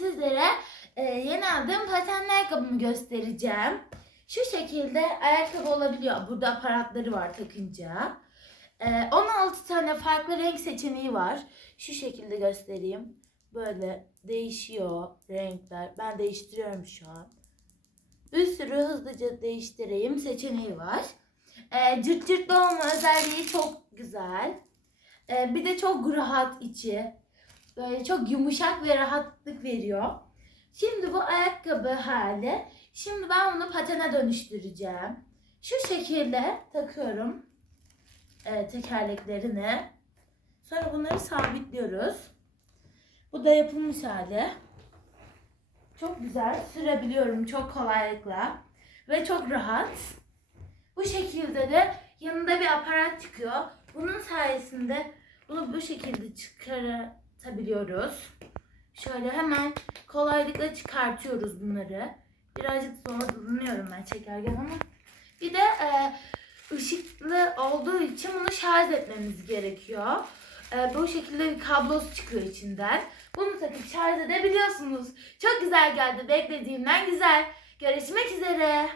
sizlere e, yeni aldığım patenli ayakkabımı göstereceğim. Şu şekilde ayakkabı olabiliyor. Burada aparatları var takınca. E, 16 tane farklı renk seçeneği var. Şu şekilde göstereyim. Böyle değişiyor renkler. Ben değiştiriyorum şu an. Bir sürü hızlıca değiştireyim seçeneği var. E, cırt cırtlı olma özelliği çok güzel. E, bir de çok rahat içi. Böyle çok yumuşak ve rahatlık veriyor. Şimdi bu ayakkabı hali. Şimdi ben bunu patene dönüştüreceğim. Şu şekilde takıyorum e, tekerleklerini. Sonra bunları sabitliyoruz. Bu da yapılmış hali. Çok güzel. Sürebiliyorum çok kolaylıkla. Ve çok rahat. Bu şekilde de yanında bir aparat çıkıyor. Bunun sayesinde bunu bu şekilde çıkartabiliyoruz. Şöyle hemen kolaylıkla çıkartıyoruz bunları. Birazcık zorlanıyorum ben çekerken ama. Bir de e, ışıklı olduğu için bunu şarj etmemiz gerekiyor. E, bu şekilde bir kablosu çıkıyor içinden. Bunu takıp şarj edebiliyorsunuz. Çok güzel geldi. Beklediğimden güzel. Görüşmek üzere.